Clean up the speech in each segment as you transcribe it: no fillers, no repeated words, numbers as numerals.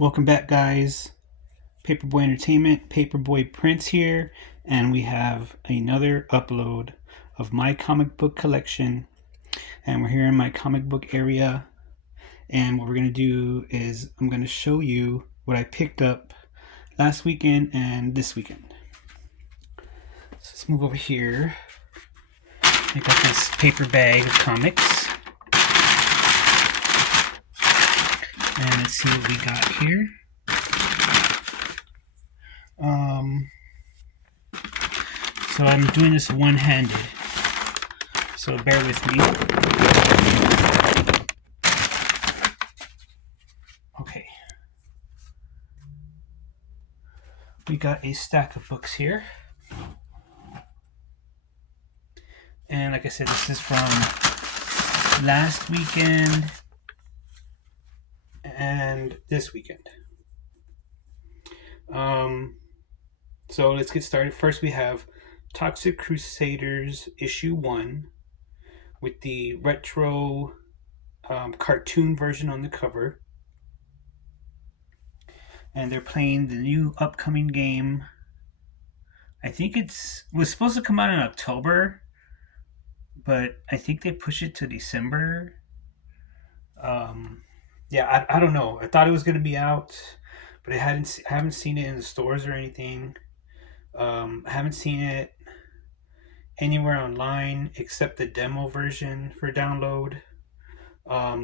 Welcome back, guys. Paperboy Entertainment, Paperboy Prince here, and we have another upload of my comic book collection. And we're here in my comic book area. And what we're going to do is I'm going to show you what I picked up last weekend and this weekend. So let's move over here. I got this paper bag of comics. And let's see what we got here. So I'm doing this one-handed, so bear with me. Okay. We got a stack of books here. And like I said, this is from last weekend and this weekend. So let's get started. First, we have Toxic Crusaders issue 1 with the retro cartoon version on the cover. And they're playing the new upcoming game. I think was supposed to come out in October, but I think they pushed it to December. Yeah, I don't know. I thought it was going to be out, but I haven't seen it in the stores or anything. I haven't seen it anywhere online except the demo version for download. I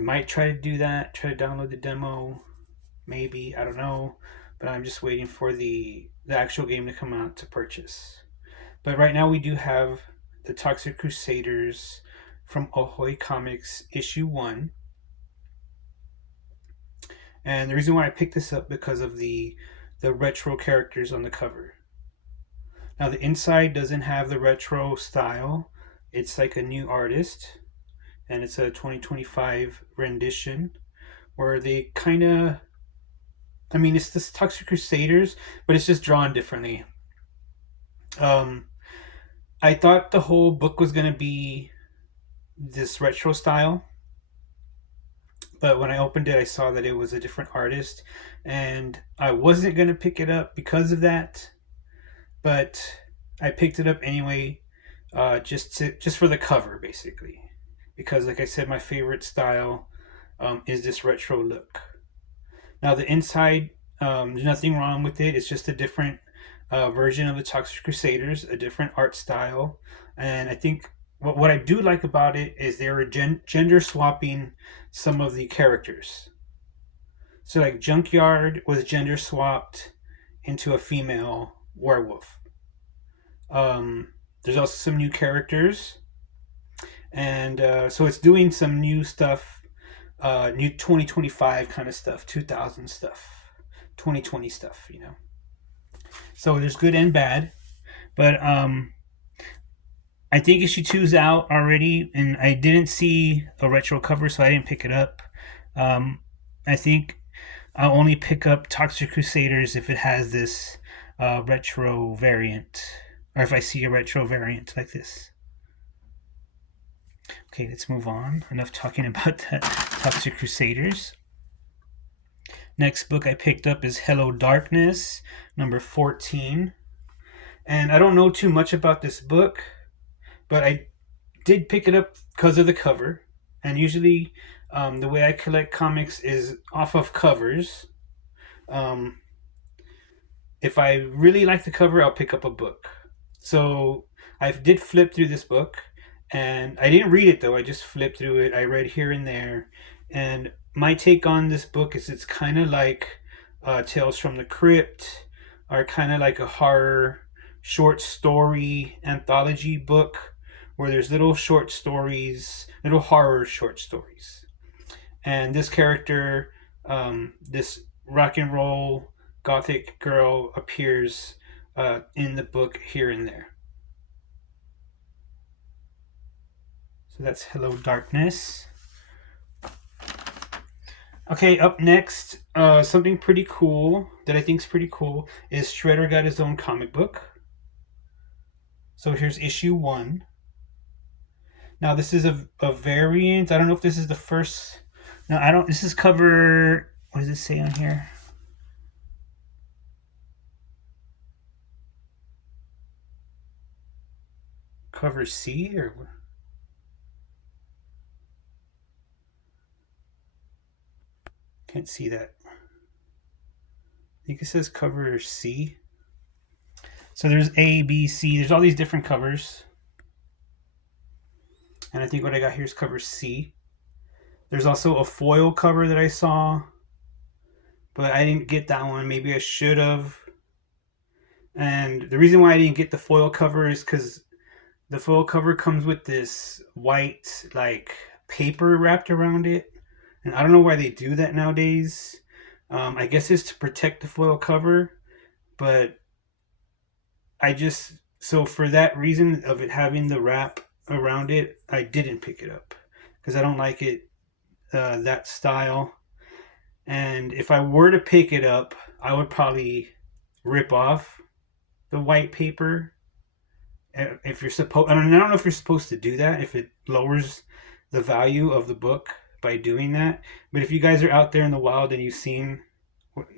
might try to do that, try to download the demo, maybe, I don't know, but I'm just waiting for the actual game to come out to purchase. But right now we do have the Toxic Crusaders from Ahoy Comics issue 1. And the reason why I picked this up because of the retro characters on the cover. Now the inside doesn't have the retro style. It's like a new artist, and it's a 2025 rendition where they kind of, I mean, it's this Toxic Crusaders, but it's just drawn differently. I thought the whole book was going to be this retro style, but when I opened it, I saw that it was a different artist, and I wasn't going to pick it up because of that, but I picked it up anyway, just for the cover, basically, because, like I said, my favorite style is this retro look. Now, the inside, there's nothing wrong with it. It's just a different version of the Toxic Crusaders, a different art style, and I think what I do like about it is they were gender swapping some of the characters. So like Junkyard was gender swapped into a female werewolf. There's also some new characters, and so it's doing some new stuff, new 2025 kind of stuff, 2000 stuff, 2020 stuff, you know. So there's good and bad, but I think issue 2's out already, and I didn't see a retro cover, so I didn't pick it up. I think I'll only pick up Toxic Crusaders if it has this retro variant, or if I see a retro variant like this. Okay, let's move on. Enough talking about that Toxic Crusaders. Next book I picked up is Hello Darkness, number 14. And I don't know too much about this book, but I did pick it up because of the cover. And usually the way I collect comics is off of covers. If I really like the cover, I'll pick up a book. So I did flip through this book, and I didn't read it though. I just flipped through it. I read here and there. And my take on this book is it's kind of like Tales from the Crypt, or kind of like a horror short story anthology book where there's little short stories, little horror short stories. And this character, this rock and roll gothic girl, appears in the book here and there. So that's Hello Darkness. Okay, up next, something pretty cool that I think is pretty cool is Shredder got his own comic book. So here's issue 1. Now this is a variant. I don't know if this is the first No, I don't. This is cover. What does it say on here? Cover C or can't see that. I think it says cover C. So there's A, B, C. There's all these different covers, and I think what I got here is cover C. There's also a foil cover that I saw, but I didn't get that one. Maybe I should have. And the reason why I didn't get the foil cover is because the foil cover comes with this white like paper wrapped around it, and I don't know why they do that nowadays. I guess it's to protect the foil cover, but I just so for that reason of it having the wrap around it, I didn't pick it up because I don't like it that style. And if I were to pick it up, I would probably rip off the white paper. If you're supposed, I don't know if you're supposed to do that. If it lowers the value of the book by doing that, but if you guys are out there in the wild and you've seen,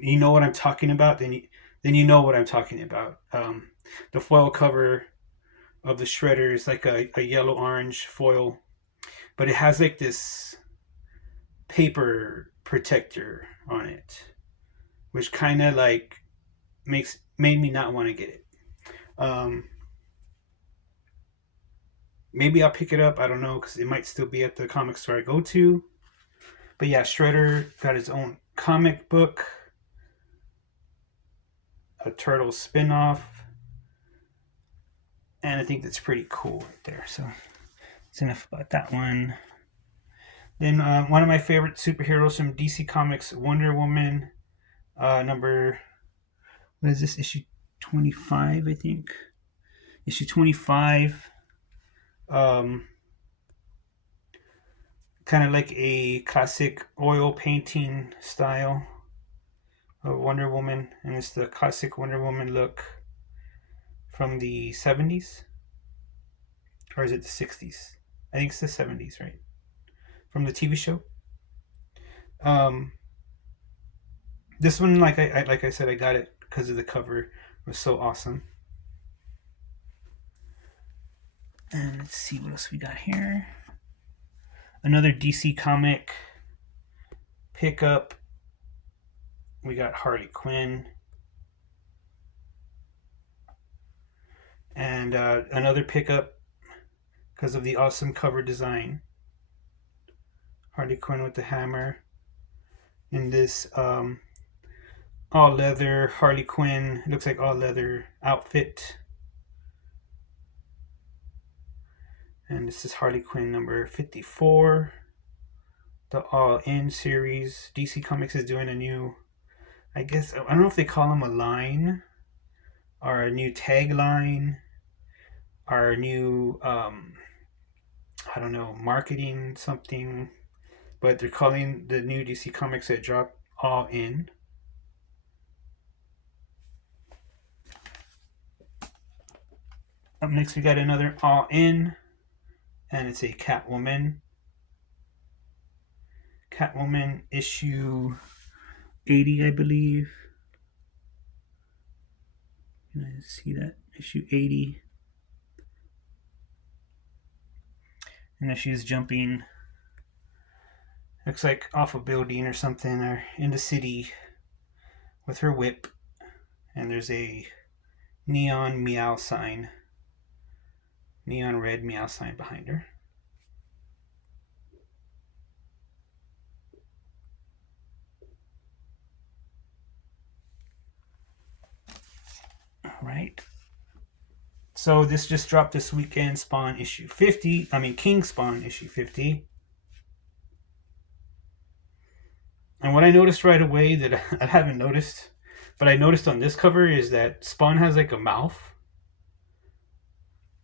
you know what I'm talking about, then you know what I'm talking about. The foil cover of the shredder is like a yellow orange foil, but it has like this paper protector on it, which kind of like made me not want to get it. Um, Maybe I'll pick it up. I don't know because it might still be at the comic store I go to. But yeah, Shredder got his own comic book, a Turtle spinoff, and I think that's pretty cool right there. So that's enough about that one. Then one of my favorite superheroes from DC Comics, Wonder Woman, number what is this, issue 25, I think. Issue 25. Um, Kind of like a classic oil painting style of Wonder Woman, and it's the classic Wonder Woman look from the 70s, or is it the 60s? I think it's the 70s, right? From the TV show. Um, this one, like I said, I got it because of the cover. It was so awesome. And let's see what else we got here. Another DC comic pickup. We got Harley Quinn. And another pickup because of the awesome cover design. Harley Quinn with the hammer in this all leather Harley Quinn. It looks like all leather outfit. And this is Harley Quinn number 54, the All In series. DC Comics is doing a new, I guess, I don't know if they call them a line or a new tagline or a new, I don't know, marketing something, but they're calling the new DC Comics that drop All In. Up next, we got another All In, and it's a Catwoman. Catwoman issue 80, I believe. Can I see that? Issue 80. And then she's jumping, looks like off a building or something, or in the city with her whip. And there's a neon meow sign, neon red meow sign behind her. All right. So this just dropped this weekend. Spawn issue 50. I mean, King Spawn issue 50. And what I noticed right away that I haven't noticed, but I noticed on this cover is that Spawn has like a mouth.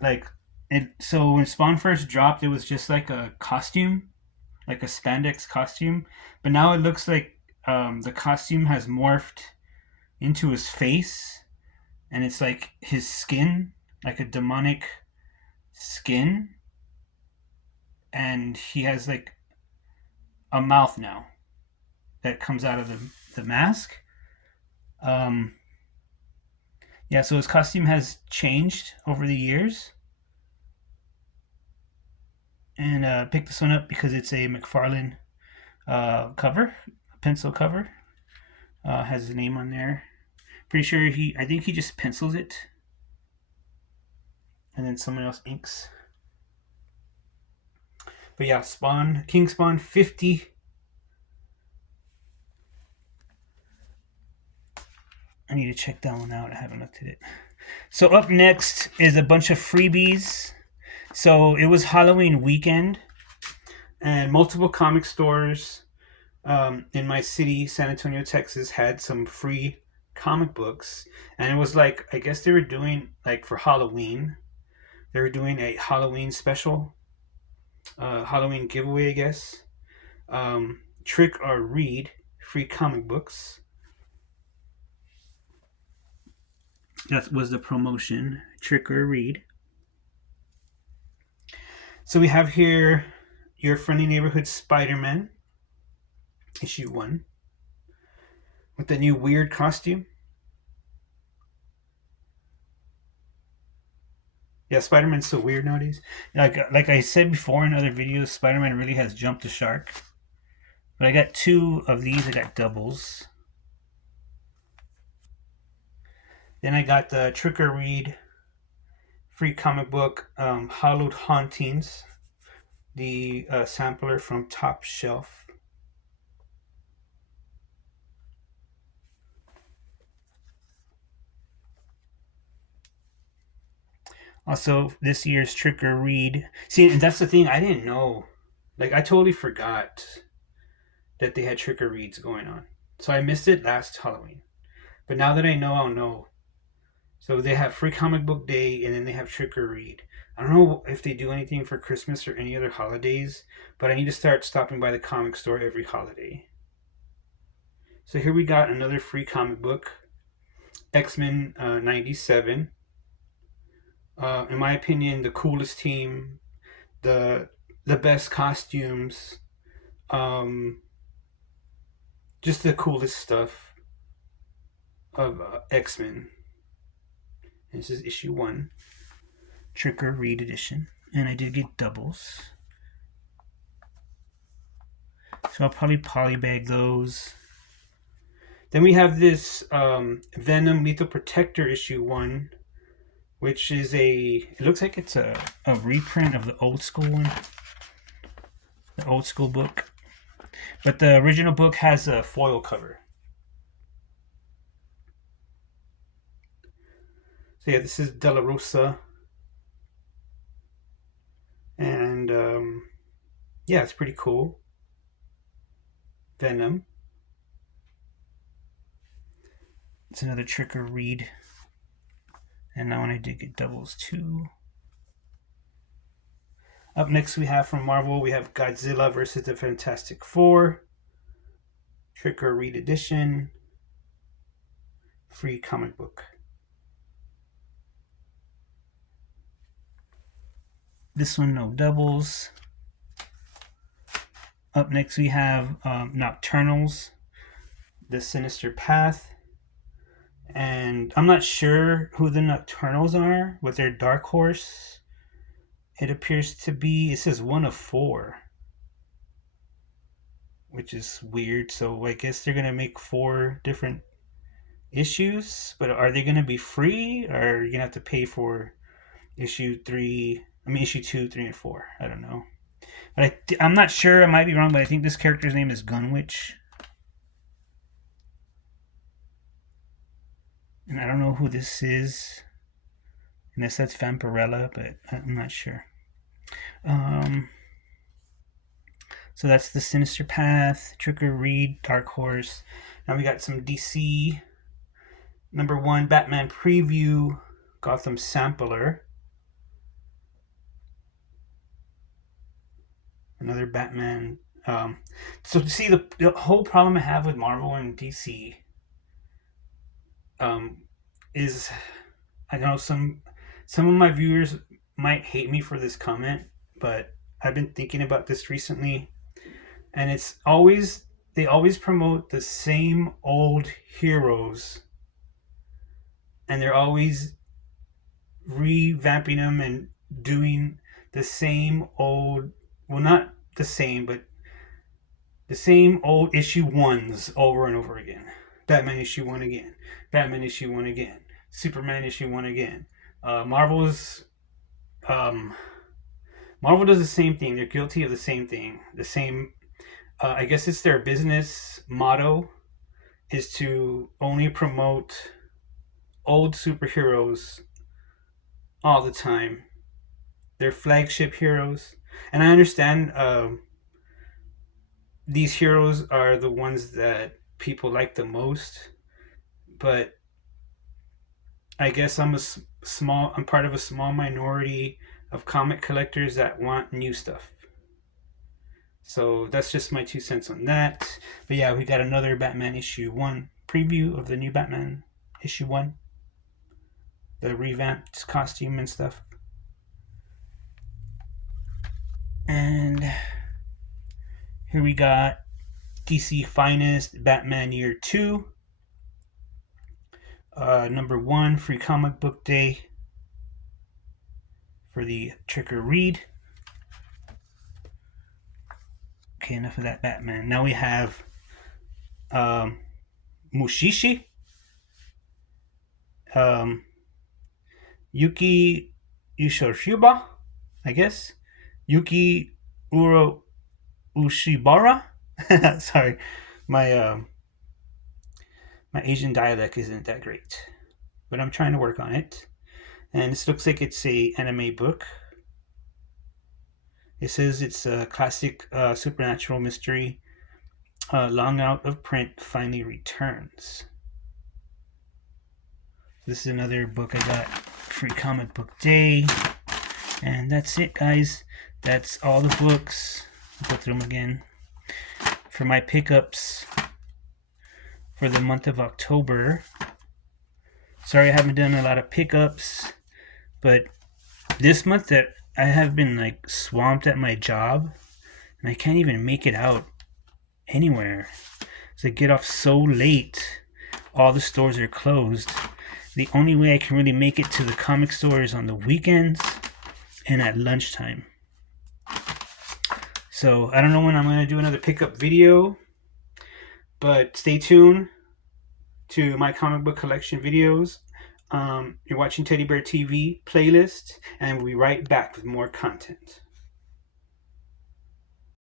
Like it. So when Spawn first dropped, it was just like a costume, like a spandex costume. But now it looks like the costume has morphed into his face, and it's like his skin, like a demonic skin, and he has like a mouth now that comes out of the mask. Um, yeah, so his costume has changed over the years, and picked this one up because it's a McFarlane cover, pencil cover. Has his name on there. Pretty sure I think he just pencils it, and then someone else inks. But yeah, Spawn, King Spawn 50. I need to check that one out. I haven't looked at it. So up next is a bunch of freebies. So it was Halloween weekend, and multiple comic stores in my city, San Antonio, Texas, had some free comic books. And it was like, I guess they were doing, like for Halloween, they were doing a Halloween special, Halloween giveaway, I guess. Trick or Read free comic books. That was the promotion. Trick or Read. So we have here Your Friendly Neighborhood Spider-Man, issue 1, with the new weird costume. Yeah, Spider-Man's so weird nowadays. Like I said before in other videos, Spider-Man really has jumped the shark. But I got 2 of these. I got doubles. Then I got the Trick or Read free comic book, Hallowed Hauntings, the sampler from Top Shelf. Also, this year's Trick or Read. See, and that's the thing, I didn't know. Like, I totally forgot that they had Trick or Reads going on. So I missed it last Halloween. But now that I know, I'll know. So they have Free Comic Book Day, and then they have Trick or Read. I don't know if they do anything for Christmas or any other holidays, but I need to start stopping by the comic store every holiday. So here we got another free comic book, X-Men 97. In my opinion, the coolest team, the best costumes, just the coolest stuff of X-Men. This is issue 1, Trick or Read edition, and I did get doubles. So I'll probably polybag those. Then we have this Venom Lethal Protector issue 1, which is it looks like it's a reprint of the old school one, the old school book. But the original book has a foil cover. So yeah, this is De La Rosa. And yeah, it's pretty cool. Venom. It's another Trick or Read. And now I did get doubles too. Up next we have from Marvel, we have Godzilla vs. the Fantastic Four. Trick or Read edition. Free comic book. This one, no doubles. Up next we have Nocturnals, The Sinister Path. And I'm not sure who the Nocturnals are, but they're Dark Horse. It appears to be, it says 1 of 4, which is weird. So I guess they're going to make 4 different issues, but are they going to be free, or are you going to have to pay for issue 2, 3, and 4? I don't know. But I'm not sure, I might be wrong, but I think this character's name is Gunwitch. And I don't know who this is, unless that's Vampirella, but I'm not sure. So that's The Sinister Path, Trick or Read, Dark Horse. Now we got some DC. Number 1, Batman Preview, Gotham Sampler. Another Batman. So see, the whole problem I have with Marvel and DC is, I know some of my viewers might hate me for this comment, but I've been thinking about this recently. and they always promote the same old heroes, and they're always revamping them and doing the same old, well, not the same, but the same old issue ones over and over again. Batman issue one again, Batman issue one again, Superman issue one again. Marvel's um, Marvel does the same thing. They're guilty of the same thing. The same. I guess it's their business motto is to only promote old superheroes all the time. They're flagship heroes, and I understand these heroes are the ones that people like the most. But I guess I'm part of a small minority of comic collectors that want new stuff. So that's just my 2 cents on that. But yeah, we got another Batman issue 1 preview of the new Batman issue 1, the revamped costume and stuff. And here we got DC Finest Batman Year 2, number 1, free comic book day for the trick or read. Okay, enough of that Batman. Now we have Mushishi, Yuki Ushoshiba, I guess. Yuki Uro Ushibara. Sorry, my my Asian dialect isn't that great, but I'm trying to work on it. And this looks like it's a anime book. It says it's a classic supernatural mystery. Long out of print finally returns. This is another book I got free comic book day. And that's it, guys. That's all the books. I'll go through them again. For my pickups for the month of October. Sorry I haven't done a lot of pickups, but this month that I have been like swamped at my job, and I can't even make it out anywhere. So I get off so late, all the stores are closed. The only way I can really make it to the comic store is on the weekends and at lunchtime. So I don't know when I'm going to do another pickup video, but stay tuned to my comic book collection videos. You're watching Teddy Bear TV playlist, and we'll be right back with more content.